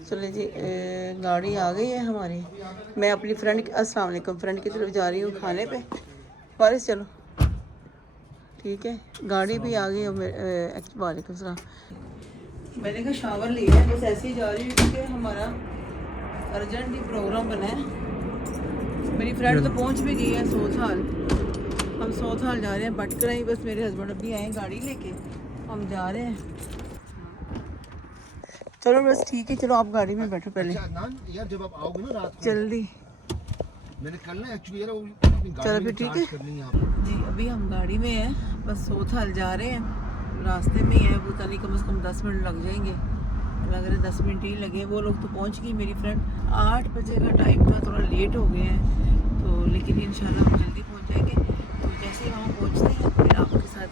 चले जी, गाड़ी आ गई है हमारी। मैं अपनी फ्रेंड अस्सलाम वालेकुम फ्रेंड की तरफ जा रही हूँ खाने पे। वारिस चलो, ठीक है। गाड़ी भी आ गई है। वालेकुम सलाम। मैंने कहा शावर लिया है, बस ऐसे ही जा रही हूँ क्योंकि हमारा अर्जेंट ही प्रोग्राम बना है। मेरी फ्रेंड तो पहुँच भी गई है सोथाल। हम सोथाल जा रहे हैं बटकर ही, बस मेरे हस्बैंड अभी आए गाड़ी लेके, हम जा रहे हैं। चलो बस ठीक है, चलो आप गाड़ी में बैठो पहले। यार जब आप आओगे ना रात को जल्दी मैंने कल ना एक्चुअली यार चलो फिर ठीक है जी। अभी हम गाड़ी में हैं, बस सोथाल जा रहे हैं। रास्ते में ही है, पता नहीं कम से कम 10 मिनट लग जाएंगे, लग रहे 10 मिनट ही लगे। वो लोग तो पहुंच गई मेरी फ्रेंड। 8 बजे का टाइम था, थोड़ा लेट हो गए हैं तो, लेकिन इंशाल्लाह हम जल्दी पहुंच जाएंगे। तो जैसे ही वहाँ पहुँचते हैं फिर आपके साथ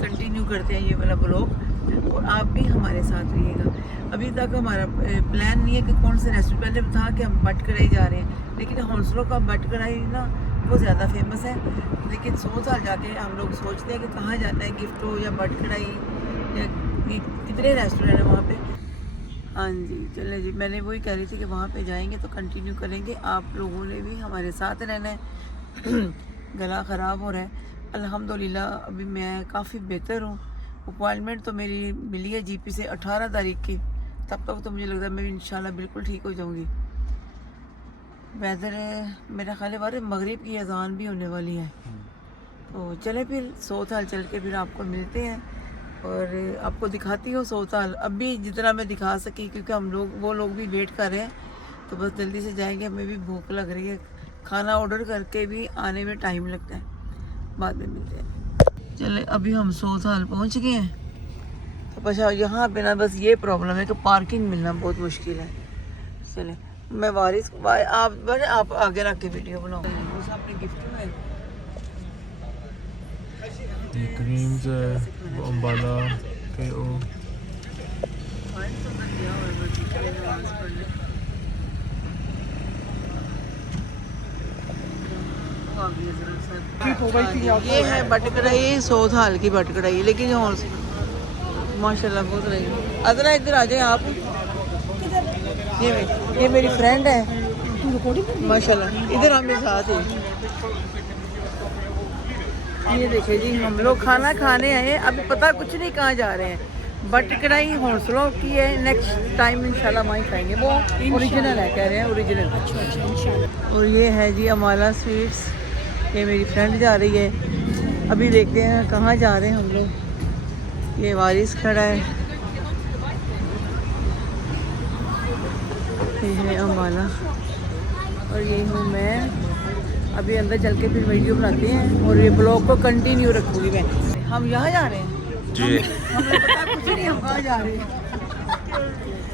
कंटिन्यू करते हैं ये वाला ब्लॉग, और आप भी हमारे साथ रहिएगा। अभी तक हमारा प्लान नहीं है कि कौन से रेस्टोरेंट, पहले था कि हम बटकराई जा रहे हैं, लेकिन हौसलों का बटकराई ना वो ज़्यादा फेमस है। लेकिन सोथाल जाके हम लोग सोचते हैं कि कहाँ जाना है, गिफ्ट हो या बटकराई या कितने रेस्टोरेंट है वहाँ पे। हाँ जी चले जी, मैंने वही कह रही थी कि वहाँ पे जाएंगे तो कंटिन्यू करेंगे। आप लोगों ने भी हमारे साथ रहना है। गला ख़राब हो रहा है, अल्हम्दुलिल्लाह अभी मैं काफ़ी बेहतर हूँ। अपॉइंटमेंट तो मेरी मिली है जीपी से 18 तारीख की, तब तक तो मुझे लगता है मैं इंशाल्लाह बिल्कुल ठीक हो जाऊँगी। वेदर मेरा ख्याल है मगरिब की अजान भी होने वाली है। तो चले फिर सोथाल चल के फिर आपको मिलते हैं और आपको दिखाती हूँ सोथाल। अभी जितना मैं दिखा सकी, क्योंकि हम लोग वो लोग भी वेट कर रहे हैं, तो बस जल्दी से जाएंगे। हमें भी भूख लग रही है, खाना ऑर्डर करके भी आने में टाइम लगता है। बाद में मिलते हैं। चले अभी हम सोथाल पहुँच गए हैं। तो बस यहाँ पे ना बस ये प्रॉब्लम है कि पार्किंग मिलना बहुत मुश्किल है। चले मैं वारिस आप आगे रख के वीडियो बनाओ। अपने गिफ्ट में क्रीम्स अम्बाला के ओ ये है बटकराई, सोथाल की बटकराई। लेकिन माशाल्लाह बहुत रही। अदरा इधर आ जाए आप। ये मेरी फ्रेंड है माशाल्लाह, इधर हम मेरे साथ है। ये देखिए जी, हम लोग खाना खाने आए हैं, अभी पता कुछ नहीं कहाँ जा रहे हैं। बटकराई हौसलों की है, नेक्स्ट टाइम इंशाल्लाह वहीं खाएंगे। वो ओरिजिनल है कह रहे हैं, ओरिजिनल। और ये है जी अमाला स्वीट्स, ये मेरी फ्रेंड जा रही है। अभी देखते हैं कहाँ जा रहे हैं हम लोग। ये वारिस खड़ा है, ये है अम्बाला और ये हूँ मैं। अभी अंदर चल के फिर वीडियो बनाते हैं और ये ब्लॉग को कंटिन्यू रखूँगी मैं। हम यहाँ जा रहे हैं जी, हमें पता कुछ नहीं हम कहाँ जा रहे हैं।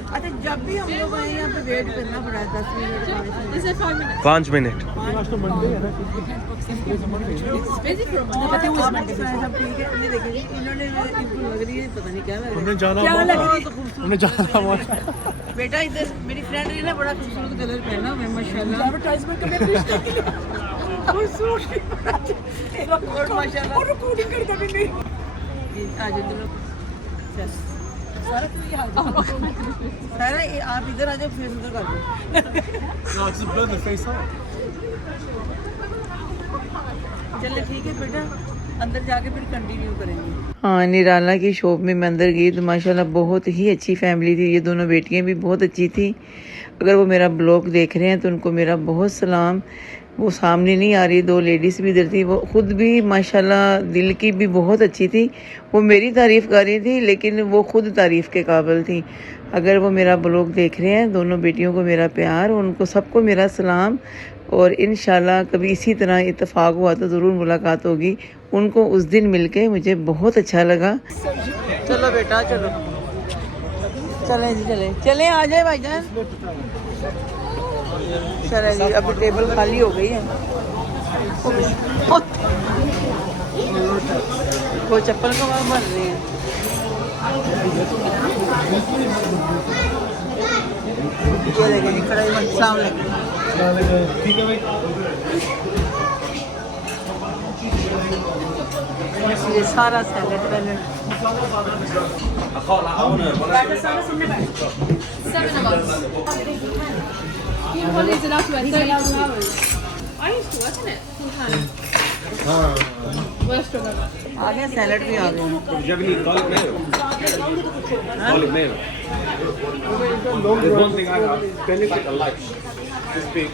अच्छा जब भी हम लोग आए यहाँ पे वेट करना पड़ा है 10 मिनट 5 मिनट। इन्होंने लग रही है पता नहीं क्या लग रही है, क्या लग रही है? बेटा इधर मेरी फ्रेंड ने ना बड़ा खूबसूरत कलर पहना हुआ है माशाल्लाह। एडवर्टाइजमेंट करने के लिए और माशाल्लाह और रिकॉर्डिंग करता भी नहीं। आ जाओ सारा ये आप इधर आ जाओ, फेस उधर कर दो। चलिए ठीक है बेटा, अंदर जाके फिर कंटिन्यू करेंगे। हाँ, निराला की शॉप में मैं अंदर गई तो माशाल्लाह बहुत ही अच्छी फैमिली थी। ये दोनों बेटियां भी बहुत अच्छी थी। अगर वो मेरा ब्लॉग देख रहे हैं तो उनको मेरा बहुत सलाम। वो सामने नहीं आ रही, 2 लेडीज़ भी इधर थी। वो ख़ुद भी माशाल्लाह दिल की भी बहुत अच्छी थी। वो मेरी तारीफ़ कर रही थी, लेकिन वो ख़ुद तारीफ़ के काबिल थी। अगर वो मेरा ब्लॉग देख रहे हैं, दोनों बेटियों को मेरा प्यार, उनको सबको मेरा सलाम। और इंशाल्लाह कभी इसी तरह इत्तेफाक हुआ तो ज़रूर मुलाकात होगी। उनको उस दिन मिलके मुझे बहुत अच्छा लगा। चलो बेटा चलो, चलें जी चलें आ जाए भाईजान। चलें जी, अभी टेबल खाली हो गई है। वो चप्पल का वहाँ बन रही है। ये देखें जी कढ़ाई में सामने ठीक है भाई। ये सारा salad वैलेड 7 of us. One is enough to 32 hours. I used to work in it full time. Worst of it. आ गया सैलड भी आ गया Do you have any garlic mayo? Garlic mayo. There's one thing I have. Benefit a life. This big.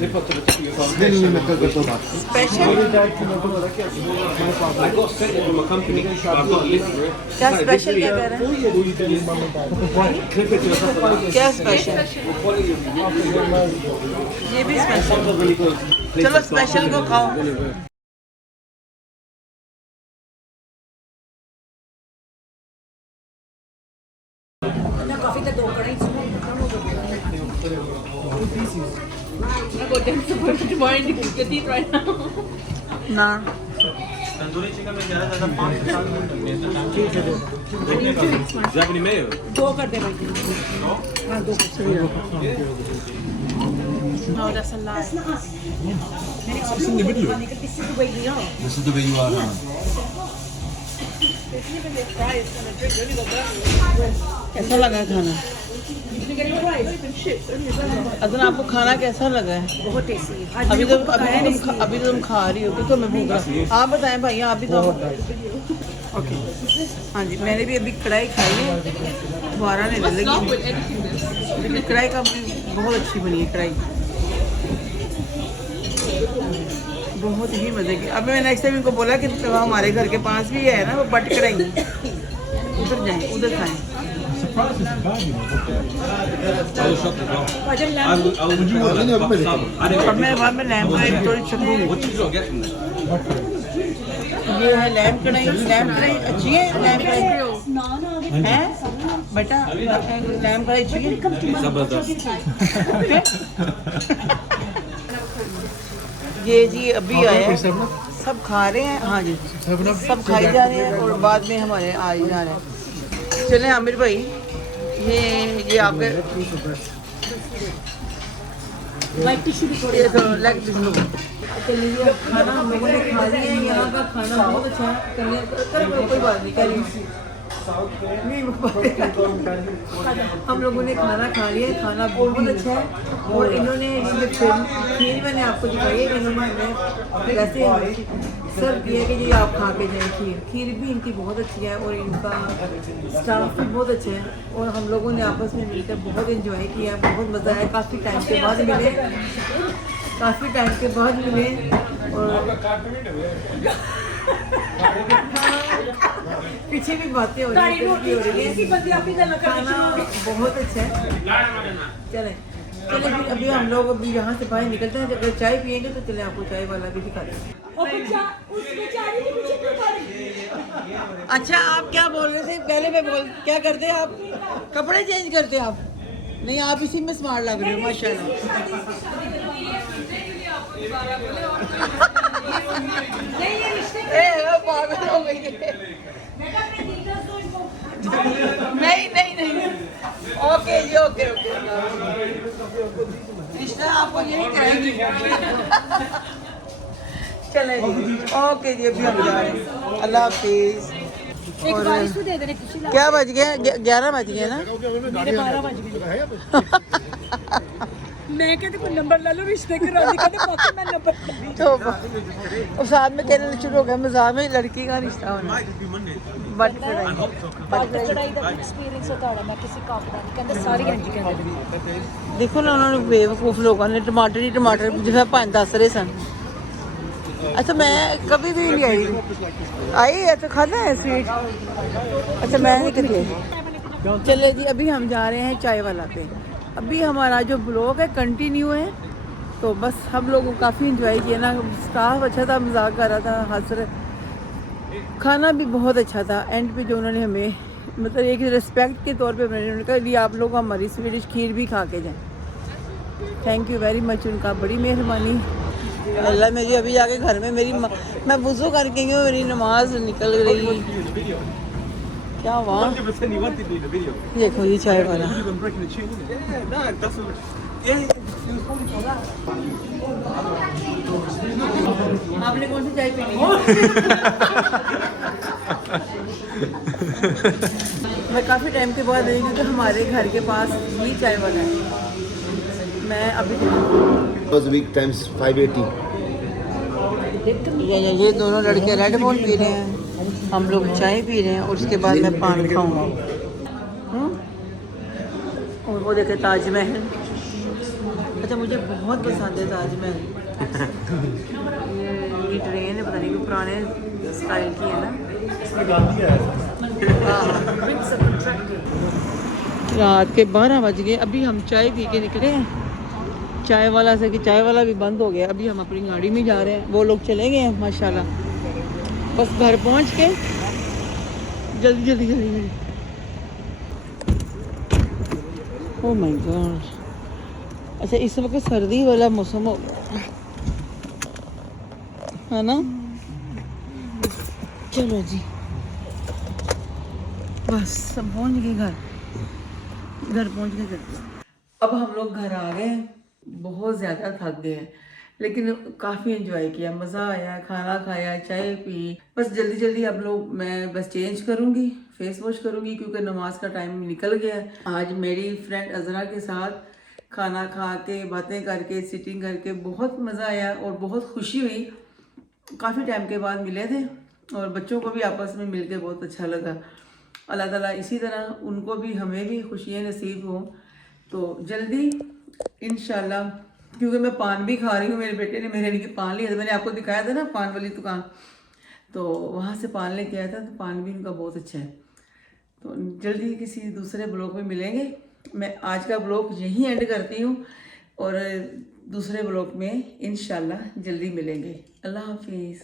Zip up to the tip of your tongue. नहीं मैं कर देता हूँ बात special I got sent it from a company. I've got a list for it. क्या special क्या कह रहे हैं Clip it to yourself. क्या स्पेशल Quality of ये भी स्पेशल really good. चलो स्पेशल को खाओ I got them supposed to tomorrow to get it right now. ना तंदूरी चिकन में ज़्यादा 5 से 7 मिनट लगते हैं. Do you have any mayo? No, that's a lie. This is the video. This is the way you are now. कैसा लगा खाना अदन आपको खाना कैसा लगा है बहुत टेस्टी है अभी तो तुम खा रही हो क्योंकि मैं भूख रहा आप बताएं भैया आप भी तो ओके हाँ जी मैंने भी अभी कढ़ाई खाई है दोबारा नहीं ले Stop लगी with editing this. लेकिन कढ़ाई का भी बहुत अच्छी बनी है कढ़ाई बहुत ही मजे की अब मैं नेक्स्ट टाइम इनको बोला कि तो हमारे घर के पास भी है ना वो बट कढ़ाई उधर जाएं उधर खाएं I was shocked as well. I was अब मैं बाद में लैम्प कढ़ाई थोड़ी चखूंगी What did you get from there? ये है लैम्प कढ़ाई अच्छी है लैम्प कढ़ाई है बेटा लैम्प कढ़ाई अच्छी है Zabardast. ये जी अभी आया है सब खा रहे हैं हाँ जी सब खाई जा रहे हैं और बाद में हमारे आ ही जा रहे हैं चले आमिर भाई ये आपके ये तो लेग पीस लो चलिए खाना हम लोगों ने खा लिया है यहाँ का खाना बहुत अच्छा है कोई बात नहीं करिए हम लोगों ने खाना खा लिया है खाना बहुत अच्छा है और इन्होंने ये खीर मैंने आपको दिखाई है इन्होंने वैसे सर्व किया कि ये आप खा के जाएं खीर भी इनकी बहुत अच्छी है और इनका स्टाफ भी बहुत अच्छा है और हम लोगों ने आपस में मिलकर बहुत एंजॉय किया बहुत मज़ा आया काफ़ी टाइम के बाद मिले और पीछे भी बातें हो रही हैं खाना बहुत अच्छा है चलें फिर अभी हम लोग अभी यहाँ से बाहर निकलते हैं अगर चाय पियेंगे तो चलें आपको चाय वाला भी दिखाते हैं अच्छा आप क्या बोल रहे थे पहले मैं क्या करते हैं आप कपड़े चेंज करते हैं आप नहीं आप इसी में स्मार्ट लग रहे हो माशाल्लाह पागल हो गई नहीं ओके जी ओके रिश्ता आपको यही कराएंगे चले जी ओके जी अभी हम जा रहे हैं अल्लाह हाफिज क्या बज गया 11 बज गए ना मैं कहते कोई नंबर ले लो रिश्ते कराने का तो मैं नंबर तो उस साथ में कहने शुरू हो गया मजाक में लड़की का रिश्ता होना बट कढ़ाई का एक्सपीरियंस होता है मैं किसी काम का नहीं कहते सारी एंटी कहते देखो ना उन्होंने बेवकूफ लोगों ने टमाटर ही टमाटर जिसे 5-10 रहे सन अच्छा मैं कभी भी नहीं आई है तो खाना है स्वीट अच्छा मैं नहीं कभी आई चले जी अभी हम जा रहे हैं चाय वाला पे अभी हमारा जो ब्लॉग है कंटिन्यू है तो बस हम लोग काफ़ी इंजॉय किया ना स्टाफ अच्छा था मजाक कर रहा था हंस रहे खाना भी बहुत अच्छा था एंड पे जो उन्होंने हमें मतलब एक रिस्पेक्ट के तौर पे उन्होंने कहा कि आप लोग हमारी स्वीडिश खीर भी खा के जाएं थैंक यू वेरी मच उनका बड़ी मेहरबानी अल्लाह मेरी अभी जाके घर में मैं वुज़ू करके गई हूँ मेरी नमाज निकल रही क्या हुआ देखो ये चाय वाला आपने कौन सी चाय पीनी है? मैं काफ़ी टाइम के बाद आई क्योंकि हमारे घर के पास ही चाय वाला है। मैं अभी was a week times 580. ये दोनों लड़के रेड बुल पी रहे हैं, हम लोग चाय पी रहे हैं और उसके बाद मैं पान खाऊंगी। और वो देखे ताजमहल। अच्छा मुझे बहुत पसंद है ताजमहल। ये ट्रेन है, पता नहीं कि पुराने स्टाइल की है ना। रात के 12 बज गए, अभी हम चाय पी के निकले हैं चाय वाला से कि चाय वाला भी बंद हो गया। अभी हम अपनी गाड़ी में जा रहे हैं, वो लोग चले गए हैं माशाल्लाह। बस घर पहुंच के जल्दी जल्दी जल्दी जल्दी। Oh my God. अच्छा इस वक्त सर्दी वाला मौसम हो है ना। चलो जी बस सब पहुंच गए घर पहुंच गए घर। अब हम लोग घर आ गए हैं, बहुत ज़्यादा थक गए हैं लेकिन काफ़ी एंजॉय किया, मज़ा आया, खाना खाया, चाय पी। बस जल्दी जल्दी अब लोग मैं बस चेंज करूँगी, फेस वॉश करूँगी क्योंकि नमाज का टाइम निकल गया है। आज मेरी फ्रेंड अजरा के साथ खाना खा के बातें करके सिटिंग करके बहुत मज़ा आया और बहुत खुशी हुई। काफ़ी टाइम के बाद मिले थे और बच्चों को भी आपस में मिल के बहुत अच्छा लगा। अल्लाह ताला इसी तरह उनको भी हमें भी खुशियाँ नसीब हों। तो जल्दी इंशाल्लाह, क्योंकि मैं पान भी खा रही हूँ, मेरे बेटे ने मेरे लिए पान लिया था, मैंने आपको दिखाया था ना पान वाली दुकान, तो वहाँ से पान लेके आया था, तो पान भी उनका बहुत अच्छा है। तो जल्दी किसी दूसरे ब्लॉग में मिलेंगे। मैं आज का ब्लॉग यहीं एंड करती हूँ और दूसरे ब्लॉग में इंशाल्लाह जल्दी मिलेंगे। अल्लाह हाफिज़।